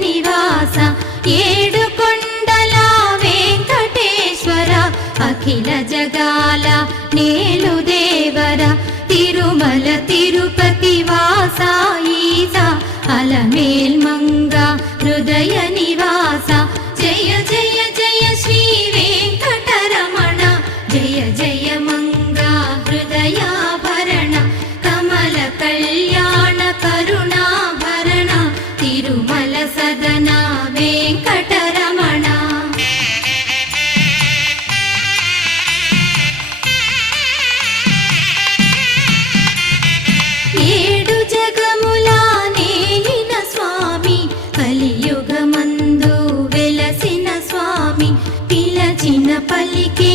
నివాస ఏడు కొండల వెంకటేశ్వర అఖిల జగాల నేలు దేవర తిరుమల తిరుపతి వాస ఈస అలమేల్ మంగ హృదయ నివాస జయ జయ జయ శ్రీ వెంకటరమణ జయ జయ మంగ హృదయాభరణ కమల కళ్యాణ కరుణాభరణ తిరుమల సదన వెంకటరమణ. ఏడు జగముల నేలిన స్వామి కలియుగమందు వెలసిన స్వామి పిలచిన పలికే